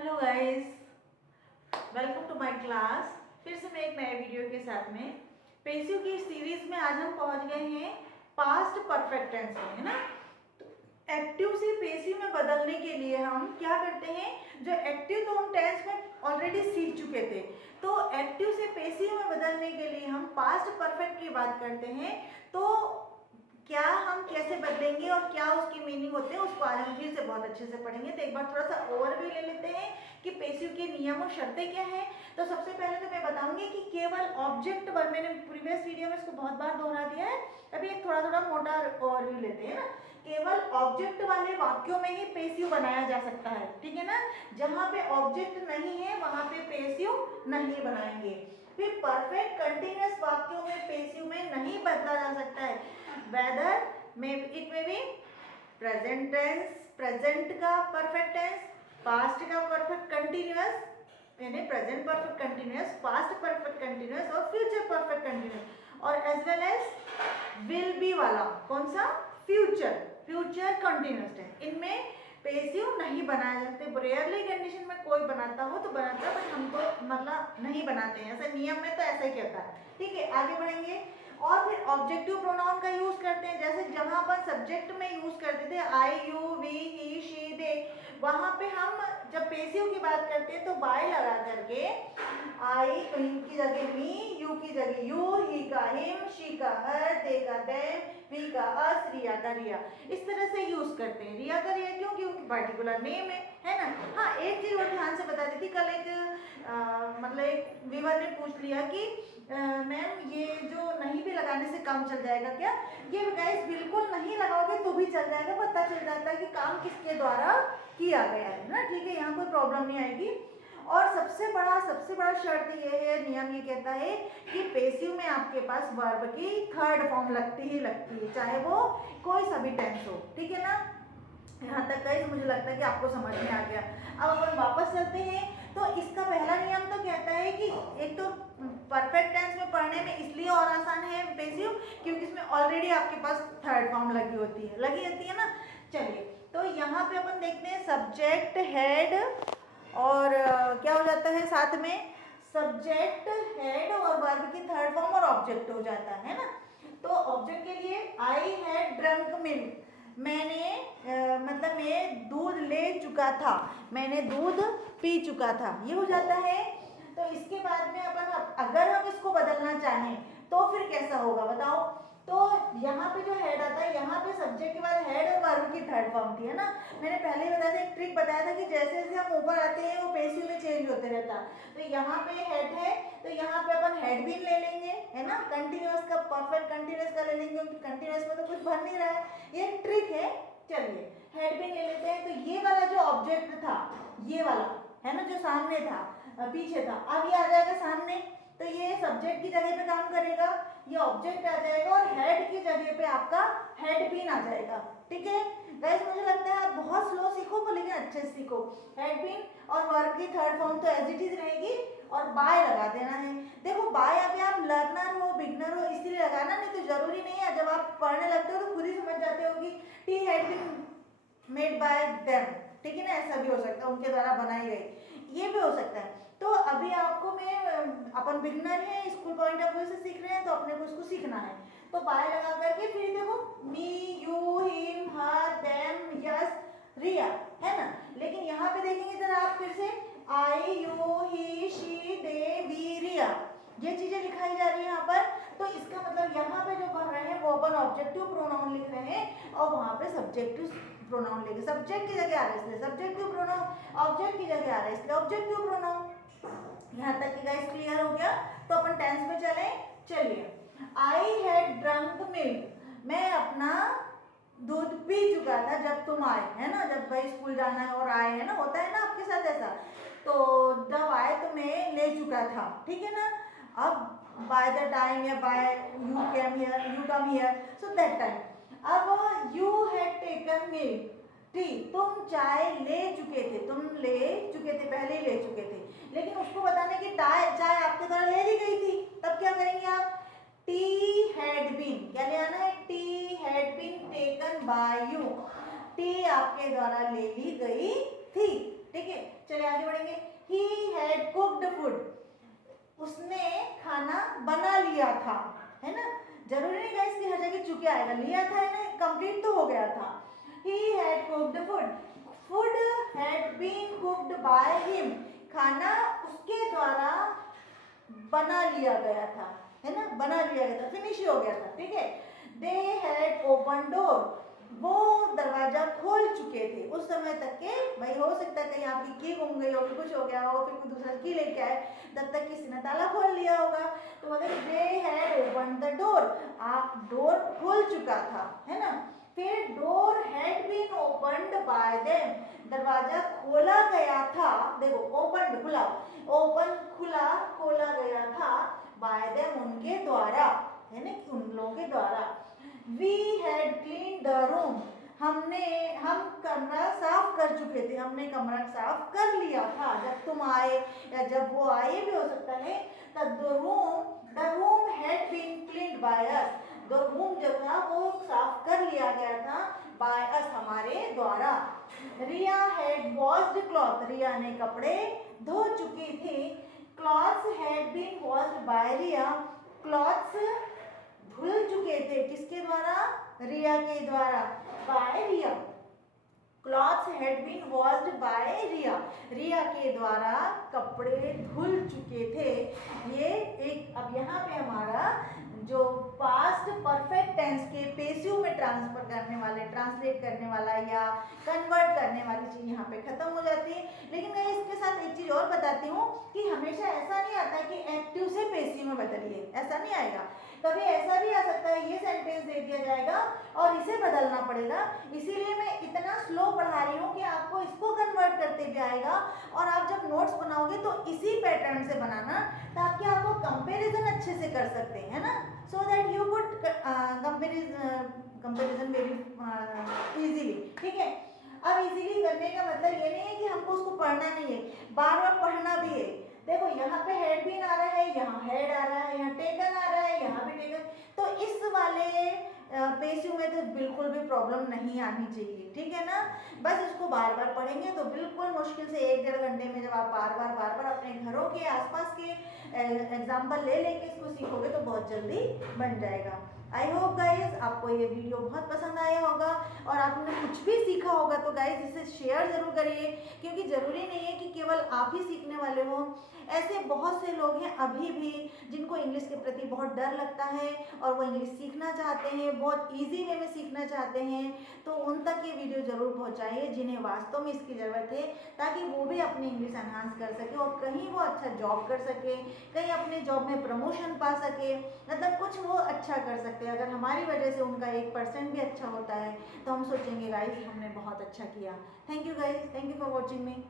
Hello guys, welcome to my class. फिर से मैं एक नए वीडियो के साथ में पेसिव की सीरीज में आज हम पहुंच गए हैं पास्ट परफेक्ट टेंस में, है ना। तो एक्टिव से पेसिव में बदलने के लिए हम क्या करते हैं, जो एक्टिव तो हम टेंस में ऑलरेडी सीख चुके थे, तो एक्टिव से पेसिव में बदलने के लिए हम पास्ट परफेक्ट की बात करते हैं। तो क्या हम कैसे बदलेंगे और क्या उसकी मीनिंग होते हैं उसको आज हम फिर से बहुत अच्छे से पढ़ेंगे। तो एक बार थोड़ा सा ओवरव्यू ले लेते हैं कि पेसिव के नियम और शर्तें क्या हैं। तो सबसे पहले तो मैं बताऊंगी कि केवल ऑब्जेक्ट वर्ब, मैंने प्रीवियस वीडियो में इसको बहुत बार दोहरा दिया है, अभी एक थोड़ा थोड़ा मोटा ओवरव्यू लेते हैं ना। केवल ऑब्जेक्ट वाले वाक्यों में ही पेसिव बनाया जा सकता है, ठीक है ना। जहां पे ऑब्जेक्ट नहीं है वहां पे पेसिव नहीं बनाएंगे। फिर परफेक्ट कंटिन्यूअस वाक्यों में पेसिव में नहीं बदला जा सकता है। वेदर में इट में भी प्रेजेंट टेंस, प्रेजेंट का परफेक्ट टेंस, पास्ट का परफेक्ट कंटिन्यूअस, यानी present perfect continuous, past perfect continuous और फ्यूचर परफेक्ट कंटिन्यूअस, और as well as will be वाला कौन सा, फ्यूचर, फ्यूचर कंटिन्यूअस टेंस, इनमें पेसिव नहीं बनाया जाते। रेयरली कंडीशन में कोई बनाता हो तो बनाता है, बट हम तो मतलब नहीं बनाते हैं, ऐसे नियम में तो ऐसा ही कहता है। ठीक है, आगे बढ़ेंगे। और फिर ऑब्जेक्टिव प्रोनाउन का यूज करते हैं, जैसे जहां पर सब्जेक्ट में यूज करते थे आई, यू, वी, ही, शी, दे, वहां पे हम जब पेसिव की बात करते हैं तो बाय लगा करके आई की जगह मी, यू की जगह यू, ही का हिम, शी का हर, दे का देम, वी का अस, रिया का रिया, इस तरह से यूज करते हैं। रिया का रिया क्यों, क्योंकि पर्टिकुलर नेम है ना। हाँ, एक चीज और ध्यान से बता दी थी, कल एक मतलब एक व्यूअर ने पूछ लिया कि मैम ये जो नहीं भी लगाने से काम चल जाएगा क्या। ये गाइस बिल्कुल नहीं लगाओगे तो भी चल जाएगा, पता चल जाता है कि काम किसके द्वारा किया गया है ना। ठीक है, यहाँ कोई प्रॉब्लम नहीं आएगी। और सबसे बड़ा शर्त ये है, नियम ये कहता है कि पेसिव में आपके पास वर्ब की थर्ड फॉर्म लगती ही लगती है, चाहे वो कोई सा भी टेंस हो। ठीक है ना, यहाँ तक गाइस मुझे लगता है कि आपको समझ में आ गया। अब अपन वापस चलते हैं। तो इसका पहला नियम तो कहता है कि एक तो परफेक्ट टेंस में पढ़ने में इसलिए और आसान है पेसिव, क्योंकि इसमें ऑलरेडी आपके पास थर्ड फॉर्म लगी होती है ना। चलिए, तो यहाँ पे अपन देखते हैं सब्जेक्ट, हेड और क्या हो जाता है साथ में, सब्जेक्ट, हेड और वर्ब की थर्ड फॉर्म और ऑब्जेक्ट हो जाता है ना। तो ऑब्जेक्ट के लिए आई हैड ड्रंक मिल्क, मैंने मतलब मैं दूध ले चुका था, मैंने दूध पी चुका था, ये हो जाता है। तो इसके बाद में अपन अगर हम इसको बदलना चाहें तो फिर कैसा होगा बताओ। तो यहाँ पे जो हेड आता है, यहाँ पे सब्जेक्ट के बाद हेड और वर्ब की थर्ड फॉर्म थी, है ना। मैंने पहले ही बताया था, एक ट्रिक बताया था कि जैसे जैसे हम ऊपर आते हैं वो पेसिव में चेंज होते रहता है। तो यहाँ पे हेड है तो यहाँ पे अपन हेड भी ले लेंगे, है ना। कंटिन्यूअस का, परफेक्ट कंटिन्यूअस का ले लेंगे, क्योंकि कंटिन्यूअस में तो कुछ बन नहीं रहा है, ये ट्रिक है। चलिए, हेड भी ले लेते हैं। तो ये वाला जो ऑब्जेक्ट था, ये वाला है ना, जो सामने था, पीछे था, अब ये आ जाएगा सामने, तो ये सब्जेक्ट की जगह पे काम करेगा, ये ऑब्जेक्ट आ जाएगा और हेड की जगह पे आपका हेड पिन आ जाएगा। ठीक है गाइस, मुझे लगता है आप बहुत स्लो सीखो पर लेकिन अच्छे से सीखो। हेड पिन और वर्ब की थर्ड फॉर्म तो एज इट इज रहेगी और बाय लगा देना है। देखो बाय अभी आप लर्नर हो, बिगनर हो, इसलिए लगाना, नहीं तो जरूरी नहीं है, जब आप पढ़ने लगते हो तो खुद ही समझ जाते हो कि tea had been made by them. ठीक है ना, ऐसा भी हो सकता है, उनके द्वारा बनाई गई, ये भी हो सकता है। तो अभी आपको मैं, अपन बिगनर है, स्कूल पॉइंट ऑफ व्यू से सीख रहे हैं, तो अपने को इसको सीखना है। तो बाय लगा करके फिर देखो me, you, him, her, them, yes, Riya, है ना। लेकिन यहाँ पे देखेंगे जरा आप फिर से, I, you, he, she, they, we, Riya, ये चीजें लिखाई जा रही है यहाँ पर। तो इसका मतलब यहाँ पे जो कर रहे हैं वो अपन ऑब्जेक्टिव प्रोनाउन लिख रहे हैं और वहां पे सब्जेक्टिव प्रोनाउन लेंगे। सब्जेक्ट की जगह आ रहा है इसलिए सब्जेक्टिव प्रोनाउन, ऑब्जेक्ट की जगह आ रहा है इसलिए ऑब्जेक्टिव प्रोनाउन। यहाँ तक कि गाइस क्लियर हो गया। तो अपन टेंस पे चले। चलिए, आई हैड ड्रंक मिल्क, मैं अपना दूध पी चुका था जब तुम आए, है ना। जब भाई स्कूल जाना है और आए, है ना, होता है ना आपके साथ ऐसा। तो जब आए तो मैं ले चुका था, ठीक है ना। अब बाय द टाइम या by you came here, you come here, so that time. अब you had taken milk tea, तुम चाय ले चुके थे, तुम ले चुके थे, पहले ही ले चुके थे, लेकिन उसको बताने की चाय आपके द्वारा ले ली गई थी, तब क्या करेंगे आप, टी हैड बीन, क्या ले आना है, tea had been taken by you, tea आपके द्वारा ले ली गई थी। ठीक है, चलिए चलिए आगे बढ़ेंगे। ही हैड कुक्ड फूड, उसने खाना बना लिया था, है ना, जरूरी नहीं गाइस कि हर जगह चुके आएगा, लिया था है ना, कंप्लीट तो हो गया था। He had cooked food, food had been cooked by him, खाना उसके द्वारा बना लिया गया था, है ना, बना लिया गया था, फिनिश हो गया था, ठीक है। दे हैड ओपन डोर, वो दरवाजा खोल चुके थे उस समय तक के, भाई हो सकता है कहीं आपकी की गुम गई हो, कुछ हो गया हो, फिर कोई दूसरा की लेके आए, तब तक किसी ने ताला खोल लिया होगा, तो मतलब they had open the door, आप डोर खोल चुका था, है ना। फिर door had been opened by them, दरवाजा खोला गया था, देखो ओपन खुला, ओपन खुला खोला गया था, बाय देम उनके द्वारा, है ना, कि उन लोगों के द्वारा। We had clean the room, हम कमरा साफ कर चुके थे, हमने कमरा साफ कर लिया था जब तुम आए, या जब वो आए भी हो सकता है, तब the room had been cleaned by us, the room जो था वो साफ कर लिया गया था बाय अस, हमारे द्वारा। Riya had washed cloth, Riya ने कपड़े धो चुकी थी, clothes had been washed by Riya, clothes धुल चुके थे, किसके द्वारा, रिया के द्वारा, by Riya, clothes had been washed by Riya, Riya के द्वारा कपड़े धुल चुके थे। ये एक, अब यहाँ पे हमारा जो पास्ट परफेक्ट टेंस के पेसिव में ट्रांसफर करने वाले, ट्रांसलेट करने वाला या कन्वर्ट करने वाली चीज यहाँ पे खत्म हो जाती है। लेकिन मैं इसके साथ एक चीज और बताती हूँ कि हमेशा ऐसा नहीं आता कि एक्टिव से पेसिव में बदलिए, ऐसा नहीं आएगा, कभी ऐसा भी आ सकता है ये सेंटेंस दे दिया जाएगा और इसे बदलना पड़ेगा, इसीलिए मैं इतना स्लो पढ़ा रही हूँ कि आपको इसको कन्वर्ट करते भी आएगा, और आप जब नोट्स बनाओगे तो इसी पैटर्न से बनाना, ताकि आपको कंपैरिजन अच्छे से कर सकते हैं ना, so that you could comparison very easily, ठीक है। अब इजीली करने का मतलब ये नहीं है कि हमको उसको पढ़ना नहीं है, बार बार पढ़ना भी है। देखो यहाँ पे हेड बीन आ रहा है, यहाँ हेड आ रहा है, यहाँ टेकन आ रहा है, यहाँ भी टेकन, तो इस वाले पेसिव में तो बिल्कुल भी प्रॉब्लम नहीं आनी चाहिए, ठीक है ना। बस इसको बार बार पढ़ेंगे तो बिल्कुल मुश्किल से 1-1.5 घंटे में जब आप बार बार अपने घरों के आसपास के एग्जाम्पल ले लेके इसको सीखोगे तो बहुत जल्दी बन जाएगा। आई होप गाइज आपको ये वीडियो बहुत पसंद आया होगा और आपने कुछ भी सीखा होगा, तो गाइज इसे शेयर जरूर करिए, क्योंकि ज़रूरी नहीं है कि केवल आप ही सीखने वाले हो, ऐसे बहुत से लोग हैं अभी भी जिनको इंग्लिश के प्रति बहुत डर लगता है और वो इंग्लिश सीखना चाहते हैं, बहुत ईजी वे में सीखना चाहते हैं, तो उन तक ये वीडियो ज़रूर पहुँचाइए जिन्हें वास्तव में इसकी ज़रूरत है, ताकि वो भी अपनी इंग्लिश एनहांस कर सके और कहीं वो अच्छा जॉब कर सके, कहीं अपने जॉब में प्रमोशन पा सके, मतलब कुछ वो अच्छा कर सकते हैं। अगर हमारी वजह से उनका 1% भी अच्छा होता है तो हम सोचेंगे गाइस हमने बहुत अच्छा किया। Thank you guys, thank you for watching me.